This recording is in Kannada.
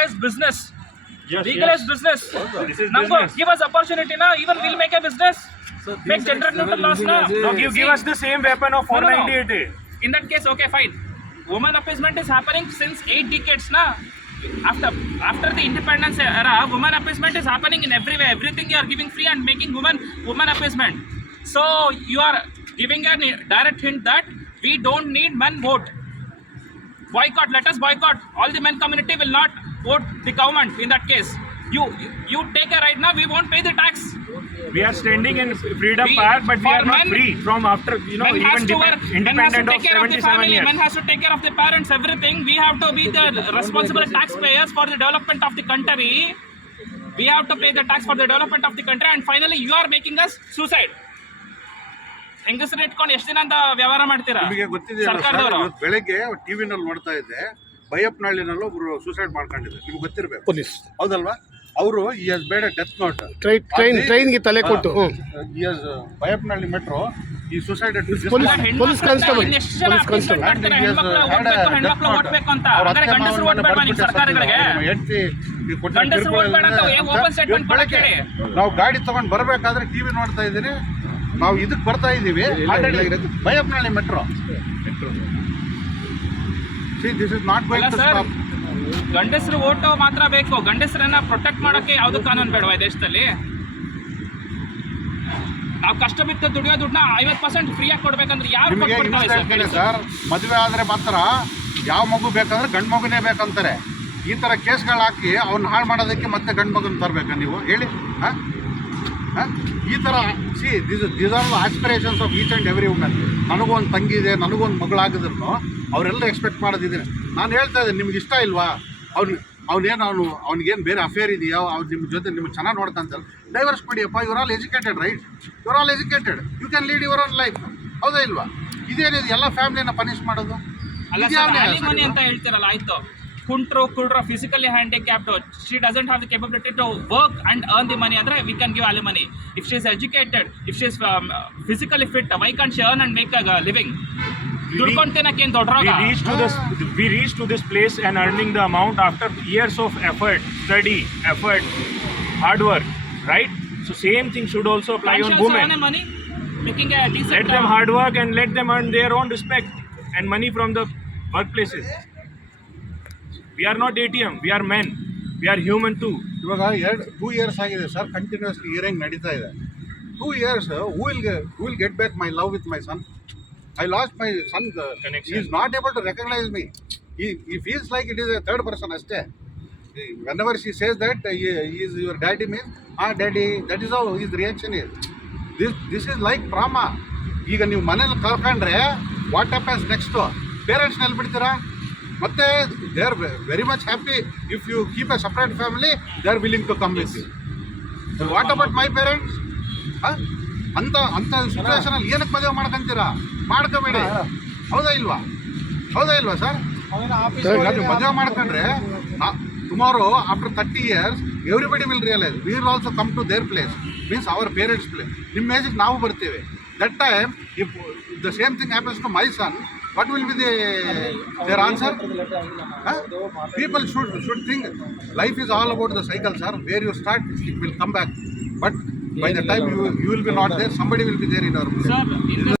legalized business. Yes, legalized yes. business. This is Number, business. give us opportunity na. Even we'll make a business. make gender neutral laws na. No, give, give us the same weapon of No, no, no. 498A. In that case, okay, fine. Woman appeasement is happening since eight decades na. After after the independence era, woman appeasement is happening in everywhere. Everything you are giving free and making woman woman appeasement. So you are giving a direct hint that we don't need men vote. Boycott. Let us boycott. All the men community will not vote the government in that case. You you take a right now. We won't pay the tax. We are standing in Freedom We- Park, but we are not men- free from after, you know, men has even to work. Men has to independent take of care of the 77 family. years. Men has to take care of the parents. Everything. We have to be the responsible taxpayers for the development of the country. We have to pay the tax for the development of the country. And finally, you are making us suicide. ಹೆಂಗಸರು ಇಟ್ಕೊಂಡು ಎಷ್ಟು ದಿನ ಅಂತ ವ್ಯವಹಾರ ಮಾಡ್ತೀರಾ? ನಿಮಗೆ ಗೊತ್ತಿದೆಯಲ್ಲ ಸರ್ ಸರ್ಕಾರದವರು. ಇವತ್ತು ಬೆಳಗ್ಗೆ ಟಿವಿನಲ್ಲಿ ನೋಡ್ತಾ ಇದ್ದೆ ಬೈಯಪ್ಪನಹಳ್ಳಿನಲ್ಲಿ ಒಬ್ರು ಸೂಸೈಡ್ ಮಾಡ್ಕೊಂಡಿದ್ದಾರೆ ನಿಮ್ಗೆ ಗೊತ್ತಿರಬೇಕು. ಪೊಲೀಸ್. ಹೌದಲ್ವಾ? ಅವರು ಈ ಎಸ್ ಬೇಡ ಡೆತ್ ನೋಟ್ ಟ್ರೈನ್ ಟ್ರೈನ್ ಟ್ರೈನ್ಗೆ ತಲೆ ಕೊಟ್ಟು ಹ್ಞೂ ಈ ಎಸ್ ಬೈಯಪ್ಪನಹಳ್ಳಿ ಮೆಟ್ರೋ ಈ suicide police police constable. Police constable. ಹೆಣ್ಮಕ್ಳು ಓಟ್ಬೇಕು ಅಂತ. ಹಾಗಾದ್ರೆ ಗಂಡಸರು ಓಟ್ಬೇಡ ನಿಮ್ಮ ಸರ್ಕಾರಗಳಿಗೆ? ಗಂಡಸರು ಓಟ್ಬೇಡ ಅಂತ ಓಪನ್ ಸ್ಟೇಟ್ಮೆಂಟ್ ಕೊಡಕ್ಕೆ ಹೇಳಿ ನಾವು ಗಾಡಿ ತಗೊಂಡ್ ಬರ್ಬೇಕಾದ್ರೆ ಟಿವಿ ನೋಡ್ತಾ ಇದ್ದೀನಿ. ನಾವು ಇದಕ್ಕೆ ಬರ್ತಾ ಇದ್ದೀವಿ. Baiyappanahalli metro. See this is not ಅಲ್ಲ ಗೋಯಿಂಗ್ ಟು ಸರ್ ಸ್ಟಾಪ್ ಗಂಡಸರು ಓಟೋ ಮಾತ್ರ ಬೇಕು. ಗಂಡಸರನ್ನ ಪ್ರೊಟೆಕ್ಟ್ ಮಾಡೋಕೆ ಯಾವ್ದು ಕಾನೂನು ಬೇಡವಾ ಈ ದೇಶದಲ್ಲಿ? ನಾವು ಕಷ್ಟ ಬಿತ್ತು ದುಡಿಯೋ ದುಡ್ಡನ್ನ ಐವತ್ತು ಪರ್ಸೆಂಟ್ ಫ್ರೀಯಾಗಿ ಕೊಡ್ಬೇಕಂದ್ರೆ ಯಾರು ಸರ್? ಮದುವೆ ಆದ್ರೆ ಮಾತ್ರ ಯಾವ ಮಗು ಬೇಕಂದ್ರೆ ಗಂಡು ಮಗುನೇ ಬೇಕಂತಾರೆ. ಈ ಥರ ಕೇಸ್ಗಳು ಹಾಕಿ ಅವ್ನ ಹಾಳು ಮಾಡೋದಕ್ಕೆ ಮತ್ತೆ ಗಂಡು ಮಗನ ತರಬೇಕಾ ನೀವು? ಹೇಳಿ ಹಾಂ? ಈ ಥರ see this this are aspirations of each and every women ನನಗೊಂದು ತಂಗಿ ಇದೆ ನನಗೊಂದು ಮಗಳಾಗಿದ್ರು. ಅವರೆಲ್ಲ ಎಕ್ಸ್ಪೆಕ್ಟ್ ಮಾಡೋದಿದ್ದೀನಿ ನಾನು ಹೇಳ್ತಾ ಇದ್ದೀನಿ ನಿಮ್ಗೆ ಇಷ್ಟ ಇಲ್ವಾ? ಅವ್ನು ಅವನೇನು ಅವನು ಅವ್ನಿಗೇನು ಬೇರೆ ಅಫೇರ್ ಇದೆಯಾ? ಅವ್ನು ನಿಮ್ಮ ಜೊತೆ ನಿಮ್ಗೆ ಚೆನ್ನಾಗಿ ನೋಡ್ಕೊಂತಾರೆ ಡೈವರ್ಸ್ ಕೊಡಿಯಪ್ಪ ಇವ್ರ ಆಲ್ ಎಜುಕೇಟೆಡ್ ರೈಟ್ ಇವ್ರ all educated you can lead your own life ಹೌದಾ ಇಲ್ವಾ? ಇದೇನಿದೆ ಎಲ್ಲ ಫ್ಯಾಮಿಲಿನ ಪನಿಷ್ ಮಾಡೋದು? Sir sir? ಅಂತ ಹೇಳ್ತಿರಲ್ಲ ಆಯ್ತು. kuntra kudra physically handicapped she doesn't have the capability to work and earn the money andre we can give all the money. If she is educated if she is um, physically fit why can't she earn and make a living? We reach to this we reached to this place and earning the amount after years of effort study effort hard work right? So same thing should also apply Can't on women. making a decent let them hard work and let them earn their own respect and money from the workplaces. We A T M we are men we are human to ಇವಾಗ ಎರಡು ಟೂ ಇಯರ್ಸ್ ಆಗಿದೆ ಸರ್ ಕಂಟಿನ್ಯೂಸ್ಲಿ ಇಯರಿಂಗ್ ನಡೀತಾ ಇದೆ. Two years who will who will get back my love with my son I lost my son connect is not able to recognise me he feels like it is a third person ಅಷ್ಟೇ. When ever she says that is your daddy means ಆ daddy that is how is reaction is this this is like drama ಈಗ ನೀವು ಮನೇಲಿ ಕಳ್ಕೊಂಡ್ರೆ ವಾಟ್ ಹ್ಯಾಪನ್ಸ್ ನೆಕ್ಸ್ಟು ಪೇರೆಂಟ್ಸ್ನಲ್ಲಿ ಬಿಡ್ತೀರಾ? ಮತ್ತೆ they are very much happy if you keep a separate family they are willing to come with you what about my parents ಅಂತ ಅಂತ ಸಿಚುವೇಶನ್ ಅಲ್ಲಿ ಏನಕ್ಕೆ ಮದುವೆ ಮಾಡ್ಕೊಂತೀರಾ? ಮಾಡ್ಕೋಬೇಡಿ. ಹೌದಾ ಇಲ್ವಾ? ಹೌದಾ ಇಲ್ವಾ ಸರ್? ಮದುವೆ ಮಾಡ್ಕೊಂಡ್ರೆ tomorrow after thirty years everybody will realise will also come to their place means our parents place ನಿಮ್ಮ ಏಜಿಗೆ ನಾವು ಬರ್ತೀವಿ. That time, if the same thing happens to my son, what will be the their answer? Huh? People should should think life is all about the cycle, sir. Where you start, it will come back. But by the time you, you will be not there, somebody will be there in our place.